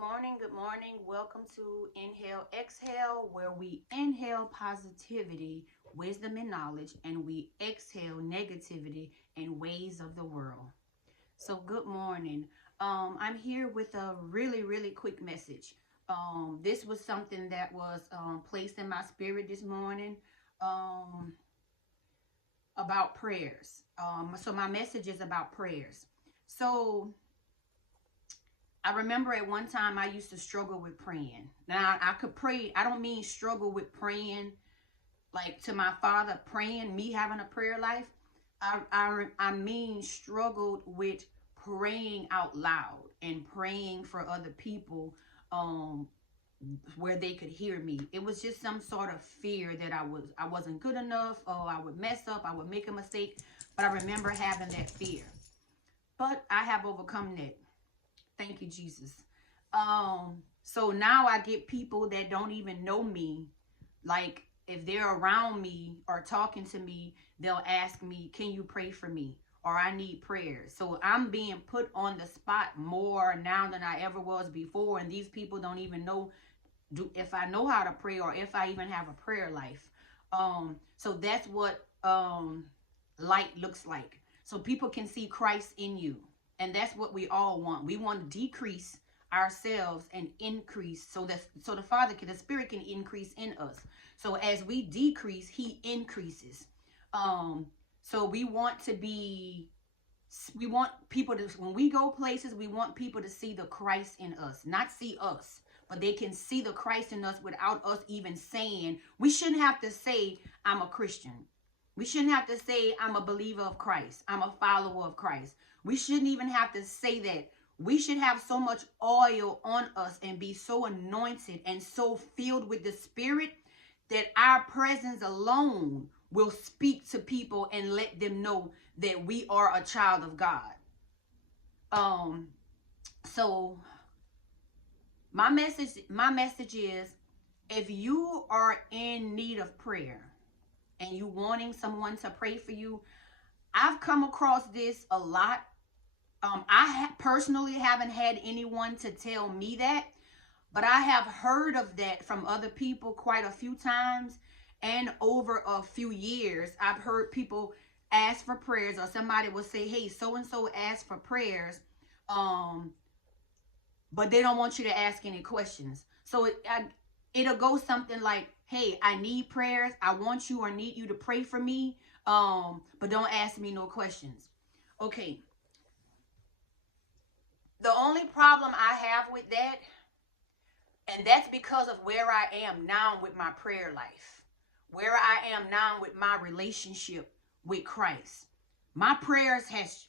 morning. Good morning. Welcome to Inhale, Exhale, where we inhale positivity, wisdom, and knowledge, and we exhale negativity and ways of the world. So, good morning. I'm here with a really quick message. This was something that was placed in my spirit this morning um, about prayers. So, my message is about prayers. So, I remember at one time I used to struggle with praying. Now I could pray. I don't mean struggle with praying like to my Father, praying, me having a prayer life. I mean struggled with praying out loud and praying for other people um where they could hear me. It was just some sort of fear that I wasn't good enough, or I would mess up, I would make a mistake. But I remember having that fear. But I have overcome that. Thank you, Jesus. So now I get people that don't even know me. Like if they're around me or talking to me, they'll ask me, can you pray for me? Or I need prayers. So I'm being put on the spot more now than I ever was before. And these people don't even know if I know how to pray or if I even have a prayer life. So that's what light looks like. So people can see Christ in you. And that's what we all want. We want to decrease ourselves and increase so the Father the Spirit can increase in us. So as we decrease, He increases. So we want people to, when we go places, we want people to see the Christ in us, not see us, but they can see the Christ in us without us even saying. We shouldn't have to say, I'm a Christian. We shouldn't have to say, I'm a believer of Christ. I'm a follower of Christ. We shouldn't even have to say that. We should have so much oil on us and be so anointed and so filled with the Spirit that our presence alone will speak to people and let them know that we are a child of God. So my message is, if you are in need of prayer and you wanting someone to pray for you, I've come across this a lot. I personally haven't had anyone to tell me that, but I have heard of that from other people quite a few times. And over a few years, I've heard people ask for prayers, or somebody will say, hey, so-and-so asked for prayers, but they don't want you to ask any questions. So it'll go something like, hey, I need prayers. I want you or need you to pray for me, but don't ask me no questions. Okay. The only problem I have with that, and that's because of where I am now with my prayer life, where I am now with my relationship with Christ. My prayers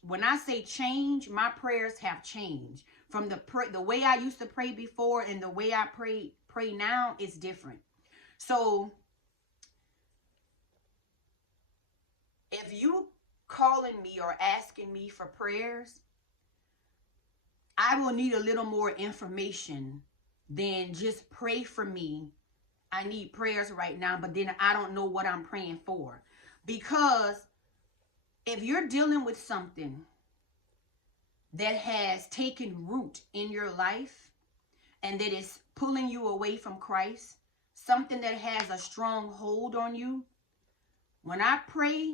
when I say change, my prayers have changed. From the way I used to pray before and the way I pray now is different. So if you calling me or asking me for prayers, I will need a little more information than just pray for me. I need prayers right now, but then I don't know what I'm praying for. Because if you're dealing with something that has taken root in your life and that is pulling you away from Christ, something that has a strong hold on you, when I pray,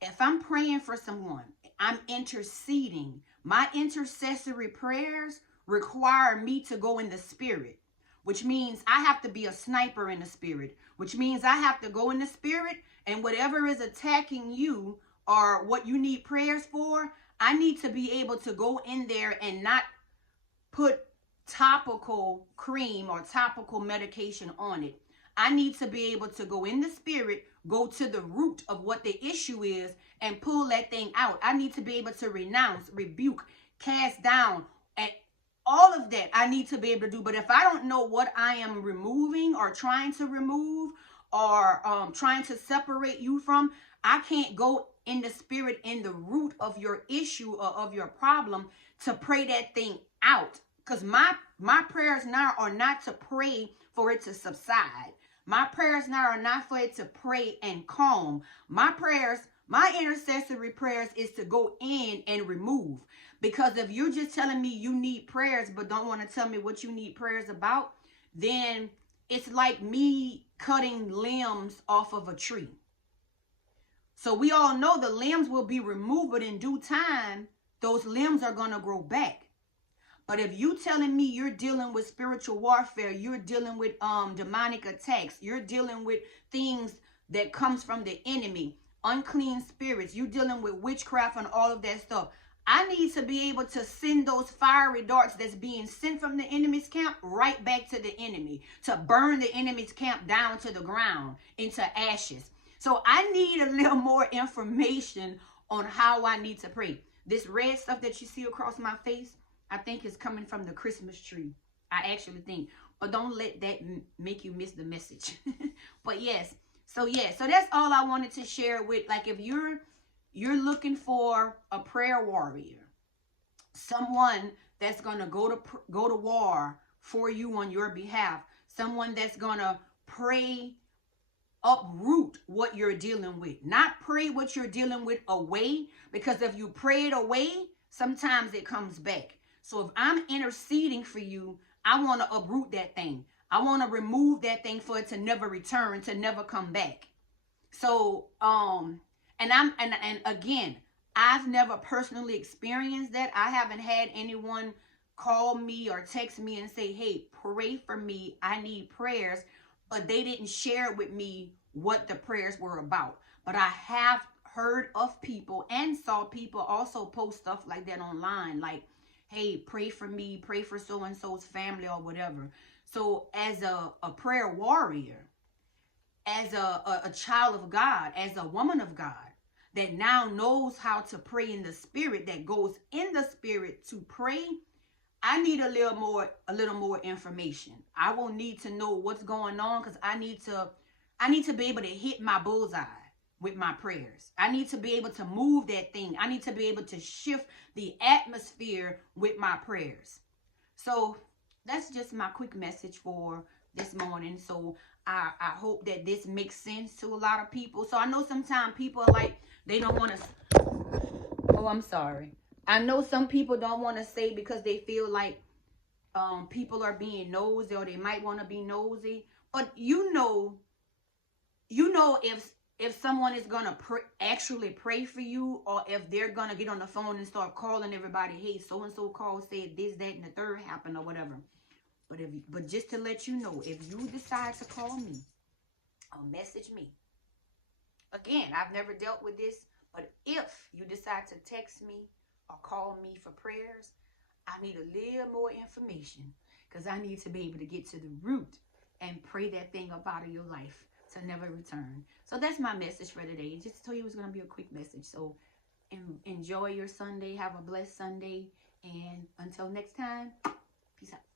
if I'm praying for someone, I'm interceding. My intercessory prayers require me to go in the Spirit, which means I have to be a sniper in the Spirit, which means I have to go in the Spirit, and whatever is attacking you or what you need prayers for, I need to be able to go in there and not put topical cream or topical medication on it. I need to be able to go in the Spirit, go to the root of what the issue is, and pull that thing out. I need to be able to renounce, rebuke, cast down, and all of that I need to be able to do. But if I don't know what I am removing or trying to remove or trying to separate you from, I can't go in the Spirit in the root of your issue or of your problem to pray that thing out. Because my prayers now are not to pray for it to subside. My prayers now are not for it to pray and calm. My prayers My intercessory prayers is to go in and remove. Because if you're just telling me you need prayers but don't want to tell me what you need prayers about, then it's like me cutting limbs off of a tree. So we all know the limbs will be removed, but in due time, those limbs are going to grow back. But if you telling me you're dealing with spiritual warfare, you're dealing with demonic attacks, you're dealing with things that comes from the enemy, unclean spirits, you're dealing with witchcraft and all of that stuff, I need to be able to send those fiery darts that's being sent from the enemy's camp right back to the enemy, to burn the enemy's camp down to the ground into ashes. So I need a little more information on how I need to pray. This red stuff that you see across my face, I think it's coming from the Christmas tree. I actually think. But don't let that make you miss the message. But yes. So that's all I wanted to share with. Like, if you're looking for a prayer warrior, someone that's going to go to war for you on your behalf, someone that's going to pray, uproot what you're dealing with, not pray what you're dealing with away, because if you pray it away, sometimes it comes back. So if I'm interceding for you, I want to uproot that thing. I want to remove that thing for it to never return, to never come back. So, and again, I've never personally experienced that. I haven't had anyone call me or text me and say, hey, pray for me, I need prayers. But they didn't share with me what the prayers were about. But I have heard of people and saw people also post stuff like that online, like, hey, pray for me, pray for so-and-so's family or whatever. So as a prayer warrior, as a child of God, as a woman of God, that now knows how to pray in the spirit, that goes in the spirit to pray, I need a little more information. I will need to know what's going on, because I need to be able to hit my bullseye with my prayers. I need to be able to move that thing. I need to be able to shift the atmosphere with my prayers. So that's just my quick message for this morning. So I hope that this makes sense to a lot of people. So I know sometimes people are like, they don't want to, oh, I'm sorry. I know some people don't want to say because they feel like people are being nosy, or they might want to be nosy. But you know if someone is going to actually pray for you, or if they're going to get on the phone and start calling everybody, hey, so-and-so called, said this, that, and the third happened, or whatever. But just to let you know, if you decide to call me or message me, again, I've never dealt with this, but if you decide to text me or call me for prayers, I need a little more information, because I need to be able to get to the root and pray that thing up out of your life to never return. So that's my message for today. Just to tell you it was going to be a quick message. So enjoy your Sunday. Have a blessed Sunday. And until next time, peace out.